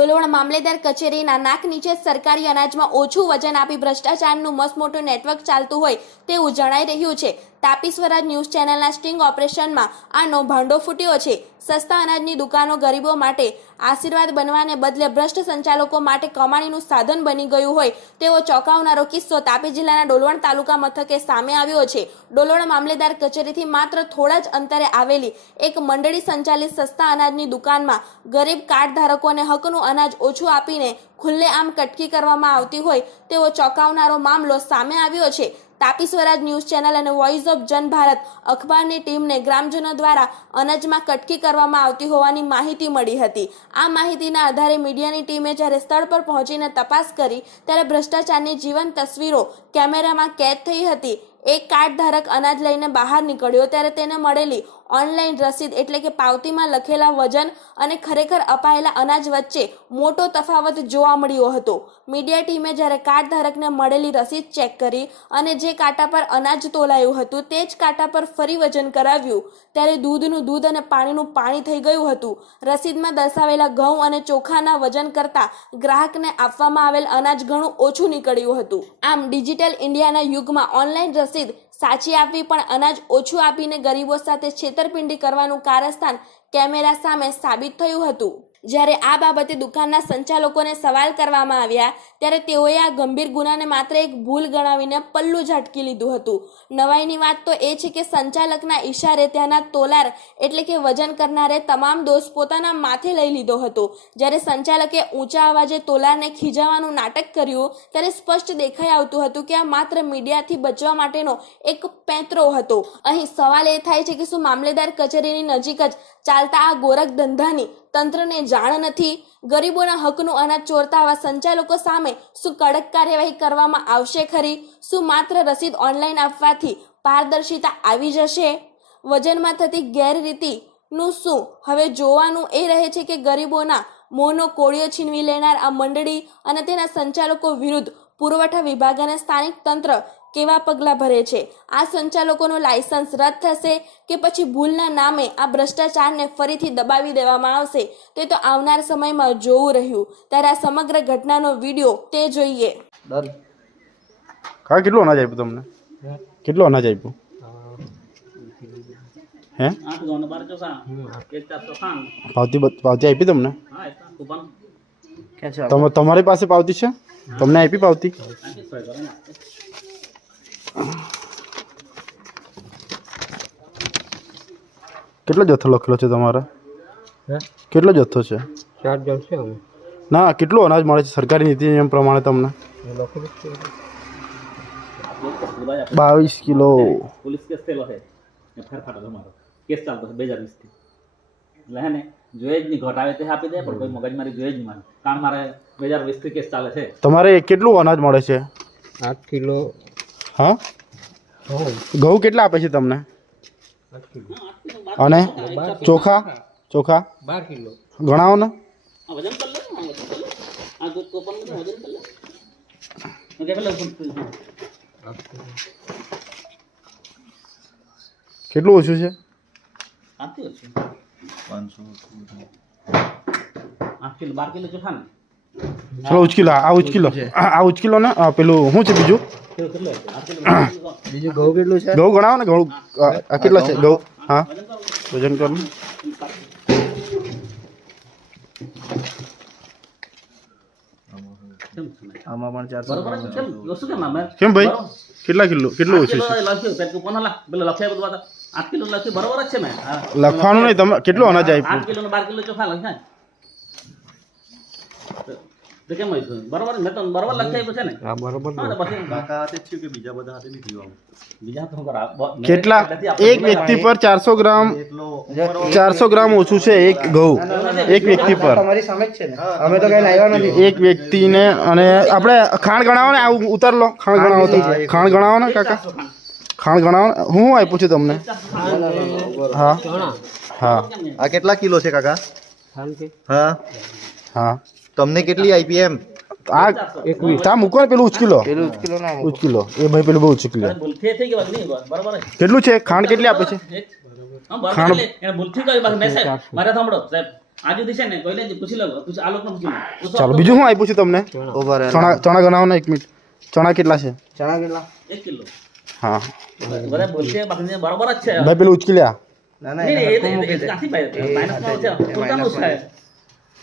ડોલવણ મામલેદાર કચેરીના નાક નીચે સરકારી અનાજમાં ઓછું વજન આપી ભ્રષ્ટાચારનું મસમોટું નેટવર્ક ચાલતું હોય તેવું જણાઈ રહ્યું છે। તાપી સ્વરાજ ન્યૂઝ ચેનલના સ્ટિંગ ઓપરેશનમાં આનો ભાંડો ફૂટ્યો છે। સસ્તા અનાજની દુકાનો ગરીબો માટે આશીર્વાદ બનવાને બદલે ભ્રષ્ટ સંચાલકો માટે કમાણીનું સાધન બની ગયું હોય તેવો ચોંકાવનારો કિસ્સો તાપી જિલ્લાના ડોલવણ તાલુકા મથકે સામે આવ્યો છે। ડોલવણ મામલેદાર કચેરીથી માત્ર થોડા જ અંતરે આવેલી એક મંડળી સંચાલિત સસ્તા અનાજની દુકાનમાં ગરીબ કાર્ડ ધારકોને હકનું અનાજ ઓછું આપીને ખુલ્લેઆમ કટકી કરવામાં આવતી હોય તેવો ચોંકાવનારો મામલો સામે આવ્યો છે। તાપી સ્વરાજ ન્યૂઝ ચેનલ અને વોઇસ ઓફ જન ભારત અખબારની ટીમને ગ્રામજનો દ્વારા અનાજમાં કટકી કરવામાં આવતી હોવાની માહિતી મળી હતી। આ માહિતીના આધારે મીડિયાની ટીમે જ્યારે સ્થળ પર પહોંચીને તપાસ કરી ત્યારે ભ્રષ્ટાચારની જીવંત તસવીરો કેમેરામાં કેદ થઈ હતી। એક કાર્ડ ધારક અનાજ લઈને બહાર નીકળ્યો ત્યારે તેને મળેલી ઓનલાઈન રસીદ એટલે કે પાવતીમાં લખેલા વજન અને ખરેખર અપાયેલા અનાજ વચ્ચે મોટો તફાવત જોવા મળ્યો હતો। મીડિયા ટીમે જ્યારે કાર્ડ ધારકને મળેલી રસીદ ચેક કરી અને જે કાંટા પર અનાજ તોલાયું હતું તે જ કાંટા પર ફરી વજન કરાવ્યું ત્યારે દૂધનું દૂધ અને પાણીનું પાણી થઈ ગયું હતું। રસીદમાં દર્શાવેલા ઘઉં અને ચોખાના વજન કરતાં ગ્રાહકને આપવામાં આવેલ અનાજ ઘણું ઓછું નીકળ્યું હતું। આમ ડિજિટલ ઇન્ડિયાના યુગમાં ઓનલાઈન રસીદ સાચી આપવી પણ અનાજ ઓછું આપીને ગરીબો સાથે છેતરપિંડી કરવાનું કારસ્તાન કેમેરા સામે સાબિત થયું હતું। જ્યારે આ બાબતે દુકાનના સંચાલકોને સવાલ કરવામાં આવ્યા ત્યારે તેઓએ આ ગંભીર ગુનાને માત્ર એક ભૂલ ગણાવીને પલ્લું ઝાટકી લીધું હતું। નવાઈની વાત તો એ છે કે સંચાલકના ઈશારે ત્યાંના તોલાર એટલે કે વજન કરનારે તમામ દોષ પોતાના માથે લઈ લીધો હતો। જ્યારે સંચાલકે ઊંચા અવાજે તોલારને ખીજાવવાનું નાટક કર્યું ત્યારે સ્પષ્ટ દેખાઈ આવતું હતું કે આ માત્ર મીડિયાથી બચવા માટેનો એક પેંતરો હતો। અહીં સવાલ એ થાય છે કે શું મામલેદાર કચેરીની નજીક જ ચાલતા આ ગોરખ ધંધાની તંત્રને જાણ નથી? ગરીબોના હકનું અનાજ ચોરતા આવા સંચાલકો સામે શું કડક કાર્યવાહી કરવામાં આવશે ખરી? શું માત્ર રસીદ ઓનલાઈન આપવાથી પારદર્શિતા આવી જશે? વજનમાં થતી ગેરરીતિનું શું? હવે જોવાનું એ રહે છે કે ગરીબોના મોંનો કોળિયો છીનવી લેનાર આ મંડળી અને તેના સંચાલકો વિરુદ્ધ પુરવઠા વિભાગ અને સ્થાનિક તંત્ર કેવા પગલાં ભરે છે। આ સંચાલકોનું લાયસન્સ રદ થશે કે પછી ભૂલના નામે આ ભ્રષ્ટાચારને ફરીથી દબાવી દેવામાં આવશે તે તો આવનાર સમયમાં જોવું રહ્યું। ત્યારે આ સમગ્ર ઘટનાનો વિડીયો તે જોઈએ। કેટલું અનાજ આપ્યું તમને? કેટલું અનાજ આપ્યું? હે પાવતી આપી તમને? તમારી પાસે પાવતી છે? તમને આપી પાવતી? કેટલો જથ્થો લખેલો છે તમારે? કેટલો જથ્થો છે? 4 જણ છે। ના, કેટલું અનાજ મળે છે સરકારી નીતિ નિયમ પ્રમાણે તમને? 22 કિલો। પોલીસ કેસ થયેલો છે ફેરફાર તમારો કેસ ચાલતો છે 2020 થી એટલે હે ને જોઈએ જ નહીં ઘટાવે તે આપી દે પણ કોઈ મગજમારી જોઈએ જ નહીં કારણ મારે 2020 થી કેસ ચાલે છે। તમારે કેટલું અનાજ મળે છે? 8 કિલો। હા, ઘઉં કેટલા આપે છે તમને? 8 કિલો। અને ચોખા? ચોખા 12 કિલો। ગણાવો ને। વજન કર લે આ દૂધ કોપન નું વજન કર લે ઓકે પેલા કેટલું ઓછું છે? આથી ઓછું 8 કિલો 12 કિલો ચોખા ને ચલો ઉચકીલો, આ ઉચકીલો, આ ઉચકીલો ને પેલું શું છે બીજું? બીજું ઘઉં કેટલું છે? ઘઉં ગણાવો ને। ઘઉં આ કેટલા છે ઘઉં? હા, વજન કરો ને। આમાં પણ 400 બરોબર છે લોસુ કેમ અમે કેમ ભાઈ કેટલા કિલો કેટલું ઓછું છે? લખ્યું પેટ કોણ લા પેલો લખ્યા બધું 8 કિલો લખ્યું બરોબર જ છે મે લખવાનું નહીં, તમે કેટલું અનાજ આપ્યું? 8 કિલો ને 12 કિલો ચોખા લખ્યા તો કેમ હોય બરોબર? મેં તો બરોબર લખ્યા છે ને? હા બરોબર। હા પછી કાકા હાથે જ થયું કે બીજા બધા હાથે નહીં થયું? બીજા તો કરા કેટલા? એક વ્યક્તિ પર 400 ગ્રામ 400 ગ્રામ ઓછું છે એક ઘઉં એક વ્યક્તિ પર। તમારી સામે જ છે ને, અમે તો કઈ લાવ્યા નથી। એક વ્યક્તિને અને આપણે ખાંડ ગણાવો ને, આ ઉતાર લો ખાંડ ગણાવો તો ખાંડ ગણાવો ને કાકા, ખાંડ ગણાવો ને। હું આપ્યું છે તમને? હા હા। આ કેટલા કિલો છે કાકા? હા હા, તમને કેટલી આપી એમ? આ તા મૂકો ને, પેલું ઉચકીલો ઉચકીલો એ ભાઈ પેલું બહુ ઉચકી લો। ભૂલથી થઈ ગઈ નહીં બરોબર છે કેટલું છે ખાંડ? કેટલી આપે છે હા બરોબર એને ભૂલથી ગઈ બાકી મેં સાહેબ મારે સાંભળો સાહેબ આજુ દિશે ને કોઈને પૂછી લો પૂછ આ લોકોને પૂછી લો ચાલો બીજું શું આપ્યું છે તમને ઓવર ચણા ચણા ગણાવો ને 1 મિનિટ ચણા કેટલા છે ચણા કેટલા 1 કિલો હા બધા બોલશે બાકી બરાબર જ છે ભાઈ પેલું ઉચકી લ્યા ના ના નહીં, એને નહીં, મૂકી દે કાથી પાય માઇનસમાં છે પોતાનું છે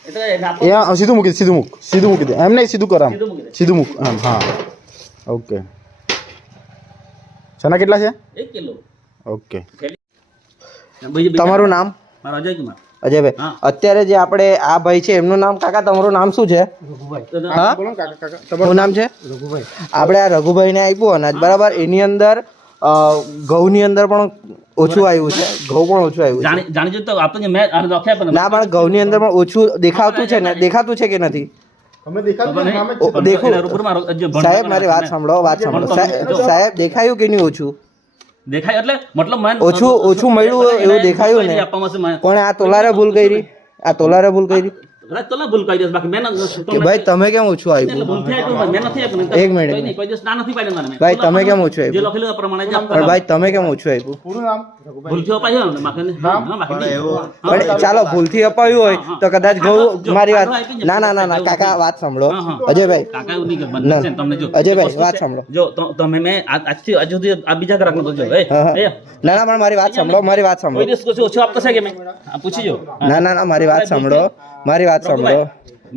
એટલે એ સીધું મૂકી દે, સીધું મૂકી દે એમ નહીં સીધું કર આમ સીધું મૂકી દે. સીધું મૂક આમ હા ઓકે ચણા કેટલા છે 1 કિલો ઓકે તમારું નામ મારો અજય કુમાર અજયભાઈ હા. અત્યારે જે આપણે આ ભાઈ છે એમનું નામ કાકા તમારું નામ શું છે હા બોલો ને કાકા કાકા શું નામ છે આપણે આ રઘુભાઈને આપ્યું અનાજ બરાબર એની અંદર ઘઉંની અંદર પણ ઓછું આવ્યું છે ઘઉં પણ ઓછું આવ્યું છે જાણી જો તો આપતો મેં આ લખ્યા પણ ના પણ ઘઉંની અંદર પણ ઓછું દેખાતું છે ને દેખાતું છે કે નથી તમે દેખાતું ખબર સામે ઓ, દેખો એના રૂબરૂ મારો જે ભણતો સાહેબ મારી વાત સાંભળો સાહેબ દેખાયું કે નહીં ઓછું દેખાય એટલે મતલબ મને ઓછું મળ્યું એવું દેખાયું ને આપવામાં છે મને કોણે આ તોલારે ભૂલ કરી આ તોલારે ભૂલ કરી તો ના ભૂલ કરી દે બાકી મેં કે ભાઈ તમે કેમ ઓછું એટલે આવ્યું ભૂલ થઈ આપ્યું મેં નથી આપ્યું એક મિનિટ. કોઈ નહીં, કોઈ દિવસ ના નથી પાડ્યું મને ભાઈ, તમે કેમ ઓછું જે આપ્યું? લખેલું એ પ્રમાણે જ આપતા પણ ભાઈ તમે કેમ ઓછું આપ્યું પૂરું નામ ભૂલથી અપાયું ને બાકી હા બાકી નહીં. પણ ચાલો ભૂલથી અપાયું હોય તો કદાચ ઘઉં મારી વાત ના ના ના ના કાકા વાત સાંભળો અજયભાઈ કાકા એવું નહીં કે ના. બને છે ને તમને જો અજયભાઈ, એક વસ્તુ વાત છે. સાંભળો. જો તમે મેં આજથી હજુ સુધી આ બીજા ગ્રાહકનો તો જો હા, હા. એ ના ના પણ મારી વાત સાંભળો મારી વાત કોઈ સાંભળો દિવસ કશું ઓછું આપતો છે કે મેં આ પૂછી જો ના ના ના મારી વાત સાંભળો મારી વાત સાંભળો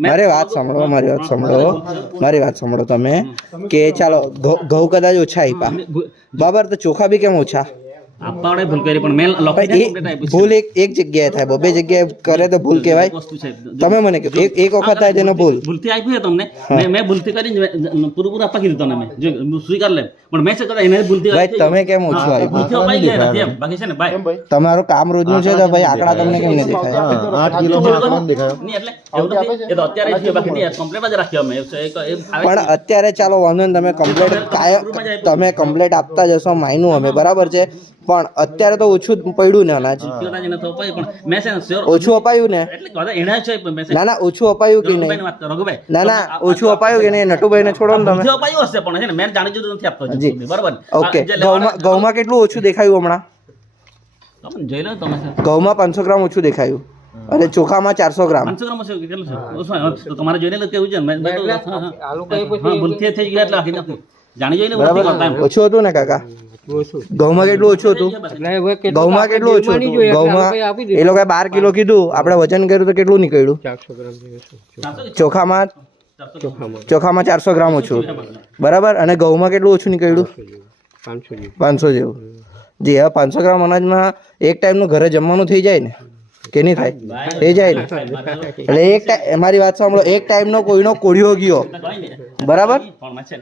મારી વાત સાંભળો મારી વાત સાંભળો મારી વાત સાંભળો તમે કે ચાલો ઘઉં કદાચ ઓછા આપ્યા બરાબર તો ચોખા બી કેમ ઓછા આપવા વાળાએ ભૂલ કરી પણ મેં લખીને ભાઈ complete આપ્યું છે. ભૂલ એક જગ્યાએ થાય બે જગ્યાએ કરે તો ભૂલ કહેવાય વસ્તુ છે તમે મને કહો એક વખત થાય તેનો ભૂલ ભૂલથી આપ્યું છે તમને મેં ભૂલથી કરીને પૂરું આપવા કીધું તમને મેં જો સ્વીકાર લે પણ મેં છે કદાચ એને ભૂલથી ભાઈ તમે કેમ ઓછું આપ્યું ભૂલથી અપાઈ ગયા નથી એમ બાકી છે ને ભાઈ તમારું કામ રોજનું છે તો ભાઈ આંકડા તમને કેમ નહીં દેખાય 8 કિલો દેખાયો નહીં એટલે એવું નથી એ તો અત્યારે જ છે બાકી નહીં કમ્પ્લીટ જ રાખ્યો અમે પણ અત્યારે ચાલો વાંધો નહીં તમે કમ્પ્લેટ કાયમ તમે કમ્પ્લેટ આપતા જશો માયનું અમે બરાબર છે પણ અત્યારે તો ઓછું જ પડ્યું ને અનાજ પણ મેં છે ને sure ઓછું અપાયું ને એટલે બધા એના છે પણ મેં છે ના ના ઓછું અપાયું કે નહીં રઘુભાઈની વાત કરો, રઘુભાઈ ના ના ઓછું અપાયું કે નહીં નટુભાઈ ને છોડો ને તમે ભૂલથી અપાયું હશે પણ છે ને મેં જાણી જોતું નથી આપતો હજુ જી. સુધી, બરાબર ઓકે આ જે લેવાના- ઘઉંમાં કેટલું ઓછું દેખાયું હમણાં તમે જોઈ લો તમે ઘઉંમાં 500 ગ્રામ ઓછું દેખાયું અને ચોખામાં 400 ગ્રામ 500 ગ્રામ હશે કે કેટલું છે ઓછું તો તમારે જોઈને જ કેવું છે મેં તો હા, ભૂલથી થઈ ગયા એટલે આખી નથી જાણી જોઈને ભૂલથી કરતા એમ. ઓછું હતું ને કાકા ઘઉંમાં કેટલું ઓછું હતું ઘઉંમાં કેટલું ઓછું હતું ઘઉંમાં એ લોકોએ 12 કિલો કીધું આપણે વજન કર્યું તો કેટલું નીકળ્યું ચોખામાં 400 ગ્રામ ઓછું બરાબર અને ઘઉંમાં કેટલું ઓછું નીકળ્યું 500 જેવું જી હવે 500 ગ્રામ અનાજમાં એક ટાઈમનું ઘરે જમવાનું થઈ જાય ને કે નહીં થાય થઈ જાય ને એટલે એક ટાઈમ મારી વાત સાંભળો એક ટાઈમનો કોઈનો કોળિયો ગયો કંઈ નહીં. બરાબર પણ છે ને